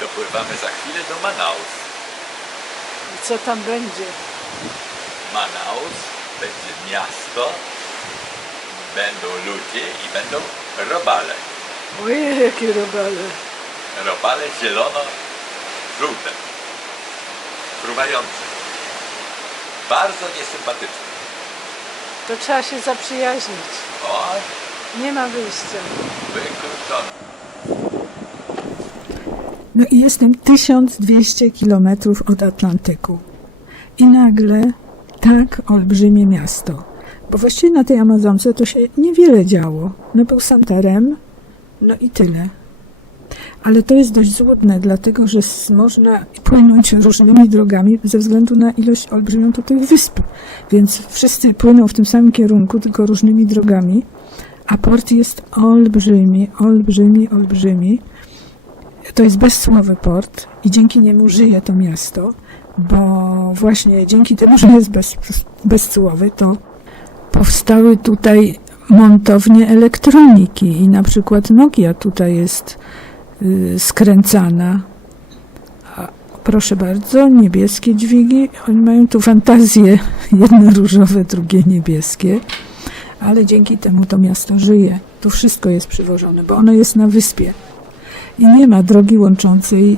Dopływamy za chwilę do Manaus. I co tam będzie? Manaus będzie miasto, będą ludzie i będą robale. Ojej, jakie robale. Robale zielono-żółte, fruwające. Bardzo niesympatyczne. To trzeba się zaprzyjaźnić. O, Nie ma wyjścia. wykluczone. No i jestem 1200 kilometrów od Atlantyku. I nagle tak olbrzymie miasto. Bo właściwie na tej Amazonce to się niewiele działo. No był Santarem, no i tyle. Ale to jest dość złudne, dlatego że można płynąć różnymi drogami ze względu na ilość olbrzymią to tych wysp. Więc wszyscy płyną w tym samym kierunku, tylko różnymi drogami. A port jest olbrzymi, olbrzymi, olbrzymi. To jest bezcłowy port i dzięki niemu żyje to miasto, bo właśnie dzięki temu, że jest bezcłowy, to powstały tutaj montownie elektroniki i na przykład Nokia tutaj jest skręcana. A proszę bardzo, niebieskie dźwigi, oni mają tu fantazje, jedne różowe, drugie niebieskie, ale dzięki temu to miasto żyje. Tu wszystko jest przywożone, bo ono jest na wyspie. I nie ma drogi łączącej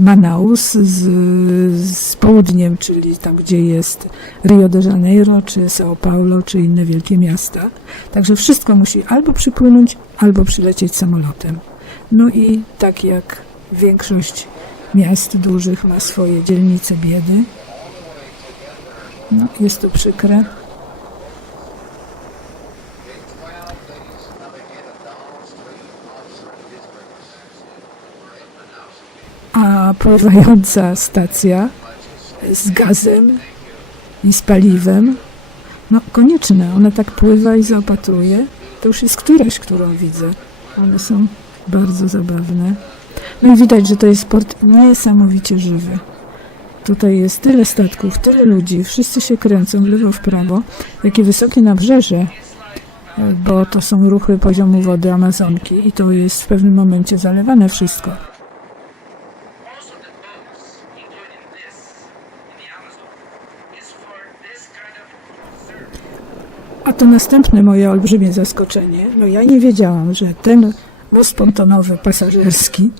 Manaus z południem, czyli tam, gdzie jest Rio de Janeiro, czy São Paulo, czy inne wielkie miasta. Także wszystko musi albo przypłynąć, albo przylecieć samolotem. No i tak jak większość miast dużych ma swoje dzielnice biedy. No, jest to przykre. A pływająca stacja z gazem i z paliwem, no konieczne, ona tak pływa i zaopatruje. To już jest któraś, którą widzę. One są bardzo zabawne. No i widać, że to jest port niesamowicie żywy. Tutaj jest tyle statków, tyle ludzi, wszyscy się kręcą w lewo, w prawo. Jakie wysokie nabrzeże, bo to są ruchy poziomu wody Amazonki i to jest w pewnym momencie zalewane wszystko. A to następne moje olbrzymie zaskoczenie. No ja nie wiedziałam, że ten most pontonowy pasażerski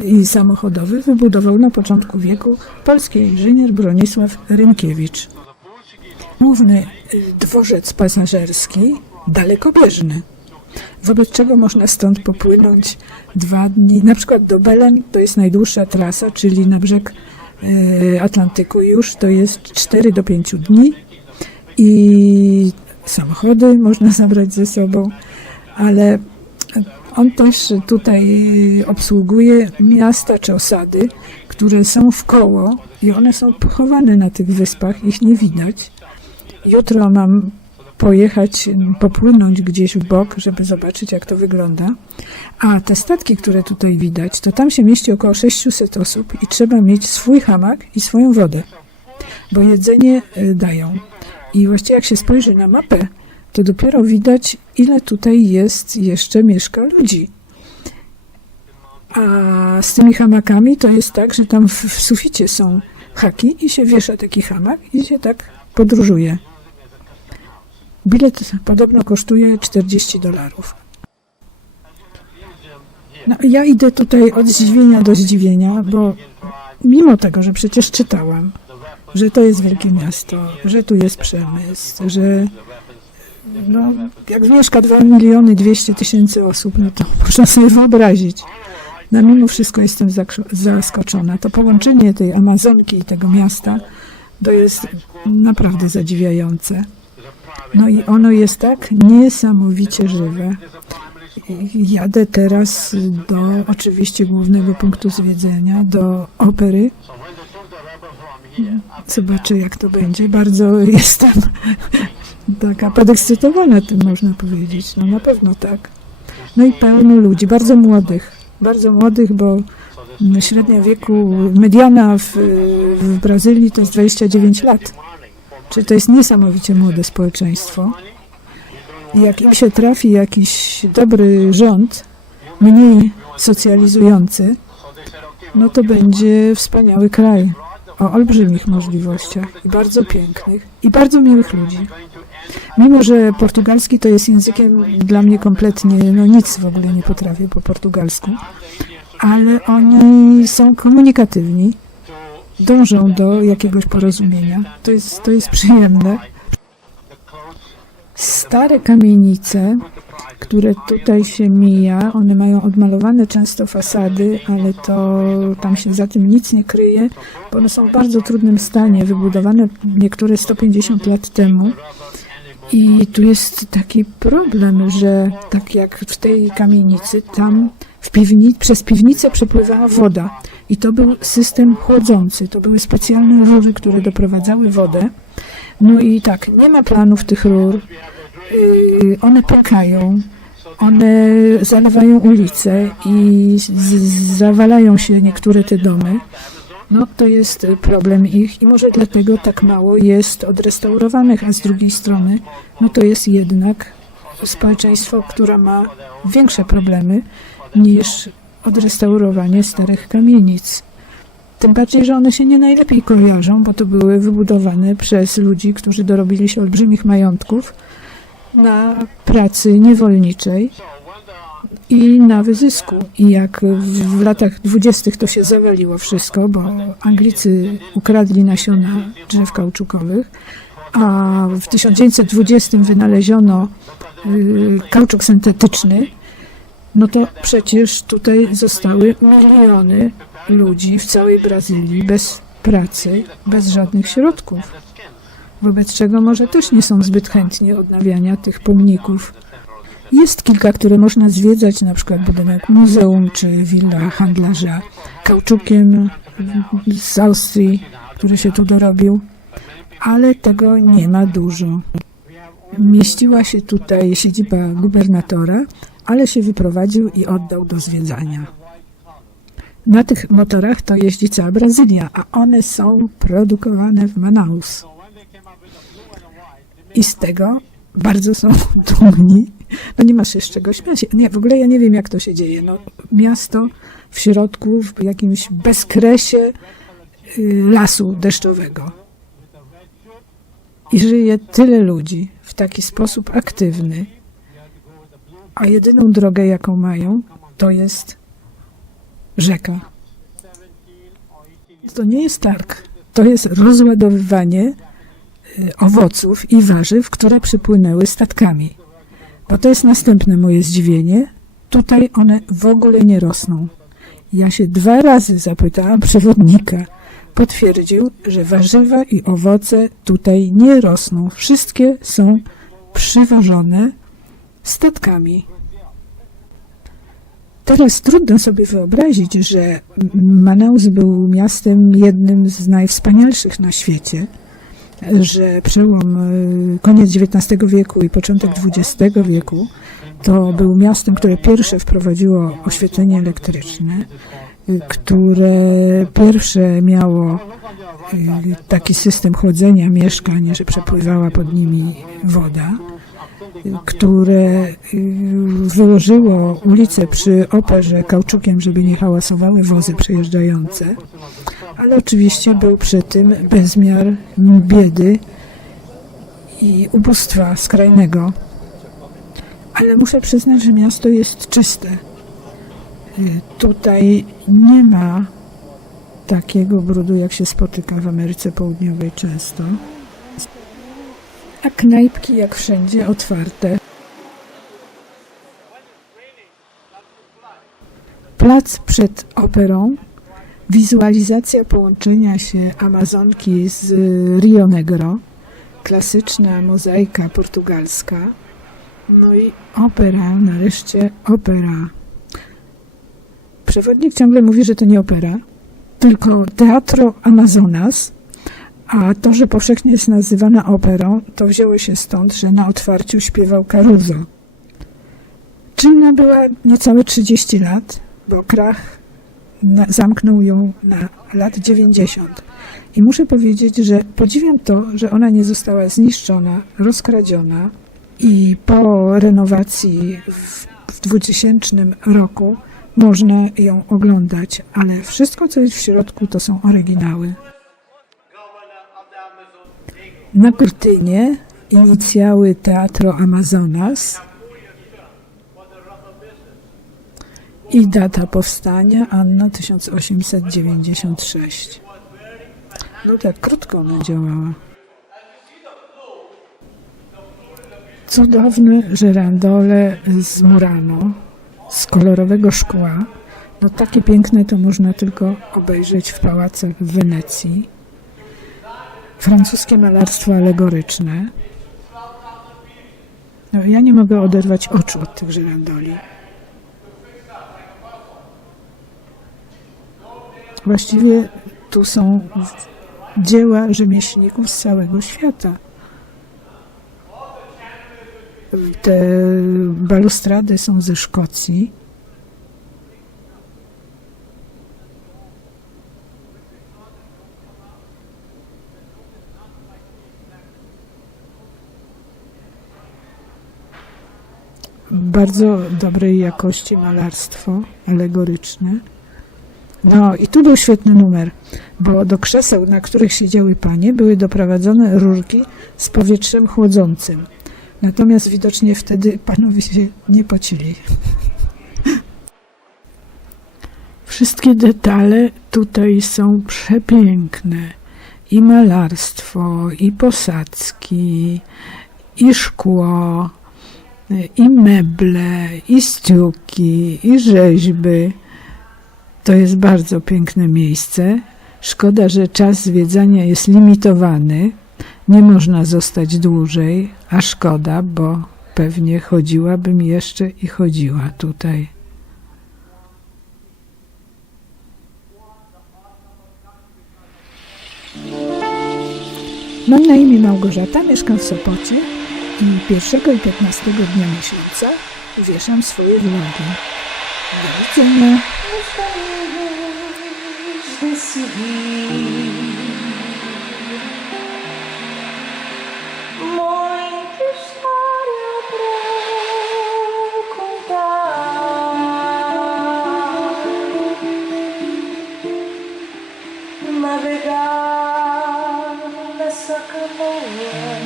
i samochodowy wybudował na początku wieku polski inżynier Bronisław Rynkiewicz. Główny dworzec pasażerski dalekobieżny, wobec czego można stąd popłynąć 2 dni. Na przykład do Belem to jest najdłuższa trasa, czyli na brzeg Atlantyku już to jest 4 do 5 dni i samochody można zabrać ze sobą, ale on też tutaj obsługuje miasta czy osady, które są w koło i one są pochowane na tych wyspach, ich nie widać. Jutro mam pojechać, popłynąć gdzieś w bok, żeby zobaczyć, jak to wygląda. A te statki, które tutaj widać, to tam się mieści około 600 osób i trzeba mieć swój hamak i swoją wodę, bo jedzenie dają. I właściwie jak się spojrzy na mapę, to dopiero widać, ile tutaj jest jeszcze mieszka ludzi. A z tymi hamakami to jest tak, że tam w suficie są haki i się wiesza taki hamak i się tak podróżuje. Bilet podobno kosztuje $40. No, ja idę tutaj od zdziwienia do zdziwienia, bo mimo tego, że przecież czytałam, że to jest wielkie miasto, że tu jest przemysł, że no, jak mieszka 2 200 000 osób, no to można sobie wyobrazić. No mimo wszystko jestem zaskoczona. To połączenie tej Amazonki i tego miasta to jest naprawdę zadziwiające. No i ono jest tak niesamowicie żywe. Jadę teraz do oczywiście głównego punktu zwiedzenia, do opery. Zobaczę, jak to będzie. Bardzo jestem taka podekscytowana tym, można powiedzieć. No na pewno tak. No i pełno ludzi, bardzo młodych, bo średnia wieku, mediana w Brazylii to jest 29 lat. Czyli to jest niesamowicie młode społeczeństwo. I jak im się trafi jakiś dobry rząd, mniej socjalizujący, no to będzie wspaniały kraj o olbrzymich możliwościach i bardzo pięknych i bardzo miłych ludzi. Mimo że portugalski to jest językiem dla mnie kompletnie, no nic w ogóle nie potrafię po portugalsku, ale oni są komunikatywni, dążą do jakiegoś porozumienia. To jest przyjemne. Stare kamienice, które tutaj się mija, one mają odmalowane często fasady, ale to tam się za tym nic nie kryje, bo one są w bardzo trudnym stanie, wybudowane niektóre 150 lat temu. I tu jest taki problem, że tak jak w tej kamienicy, tam przez piwnicę przepływała woda. I to był system chłodzący. To były specjalne rury, które doprowadzały wodę. No i tak, nie ma planów tych rur. One pękają. One zalewają ulice i zawalają się niektóre te domy. No to jest problem ich i może dlatego tak mało jest odrestaurowanych, a z drugiej strony, no to jest jednak społeczeństwo, które ma większe problemy niż odrestaurowanie starych kamienic. Tym bardziej, że one się nie najlepiej kojarzą, bo to były wybudowane przez ludzi, którzy dorobili się olbrzymich majątków na pracy niewolniczej i na wyzysku. I jak w latach 20. to się zawaliło wszystko, bo Anglicy ukradli nasiona drzew kauczukowych, a w 1920 wynaleziono kauczuk syntetyczny, no to przecież tutaj zostały miliony ludzi w całej Brazylii bez pracy, bez żadnych środków. Wobec czego może też nie są zbyt chętni odnawiania tych pomników. Jest kilka, które można zwiedzać, na przykład budynek muzeum czy willa handlarza kauczukiem z Austrii, który się tu dorobił, ale tego nie ma dużo. Mieściła się tutaj siedziba gubernatora, ale się wyprowadził i oddał do zwiedzania. Na tych motorach to jeździ cała Brazylia, a one są produkowane w Manaus. I z tego bardzo są dumni. No nie masz jeszcze czego śmiać. Nie, w ogóle ja nie wiem, jak to się dzieje. No, miasto w środku, w jakimś bezkresie lasu deszczowego. I żyje tyle ludzi w taki sposób aktywny, a jedyną drogę, jaką mają, to jest rzeka. To nie jest targ. To jest rozładowywanie owoców i warzyw, które przypłynęły statkami. Bo to jest następne moje zdziwienie. Tutaj one w ogóle nie rosną. Ja się 2 razy zapytałam przewodnika. Potwierdził, że warzywa i owoce tutaj nie rosną. Wszystkie są przywożone statkami. Teraz trudno sobie wyobrazić, że Manaus był miastem jednym z najwspanialszych na świecie, że przełom koniec XIX wieku i początek XX wieku to był miastem, które pierwsze wprowadziło oświetlenie elektryczne, które pierwsze miało taki system chłodzenia mieszkań, że przepływała pod nimi woda, które wyłożyło ulice przy operze kauczukiem, żeby nie hałasowały wozy przejeżdżające, ale oczywiście był przy tym bezmiar biedy i ubóstwa skrajnego. Ale muszę przyznać, że miasto jest czyste. Tutaj nie ma takiego brudu, jak się spotyka w Ameryce Południowej często. A knajpki jak wszędzie otwarte. Plac przed operą. Wizualizacja połączenia się Amazonki z Rio Negro. Klasyczna mozaika portugalska. No i opera, nareszcie opera. Przewodnik ciągle mówi, że to nie opera, tylko Teatro Amazonas, a to, że powszechnie jest nazywana operą, to wzięło się stąd, że na otwarciu śpiewał Caruso. Czynna była niecałe 30 lat, bo krach zamknął ją na lat 90. I muszę powiedzieć, że podziwiam to, że ona nie została zniszczona, rozkradziona i po renowacji w 2000 roku można ją oglądać, ale wszystko, co jest w środku, to są oryginały. Na kurtynie inicjały Teatro Amazonas i data powstania Anno 1896. No tak krótko ona działała. Cudowne żyrandole z Murano, z kolorowego szkła. No takie piękne to można tylko obejrzeć w pałacach w Wenecji. Francuskie malarstwo alegoryczne. No, ja nie mogę oderwać oczu od tych żyrandoli. Właściwie tu są dzieła rzemieślników z całego świata. Te balustrady są ze Szkocji. Bardzo dobrej jakości malarstwo alegoryczne. No i tu był świetny numer, bo do krzeseł, na których siedziały panie, były doprowadzone rurki z powietrzem chłodzącym. Natomiast widocznie wtedy panowie się nie pocili. Wszystkie detale tutaj są przepiękne. I malarstwo, i posadzki, i szkło, i meble, i stiuki, i rzeźby. To jest bardzo piękne miejsce. Szkoda, że czas zwiedzania jest limitowany. Nie można zostać dłużej, a szkoda, bo pewnie chodziłabym jeszcze i chodziła tutaj. Mam na imię Małgorzata, mieszkam w Sopocie i 1 i 15 dnia miesiąca wieszam swoje vlogi. Do widzenia. Muita história pra contar, navegar nessa canoa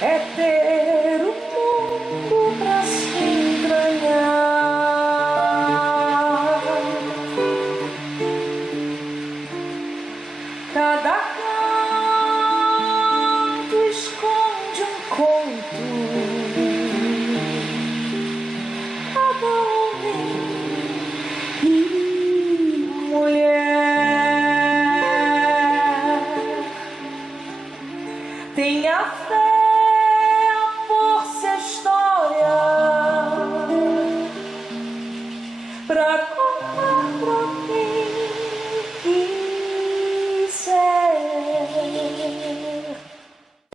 é ter o mundo pra se entranhar. Cada canto esconde conto, cada homem e mulher tem a fé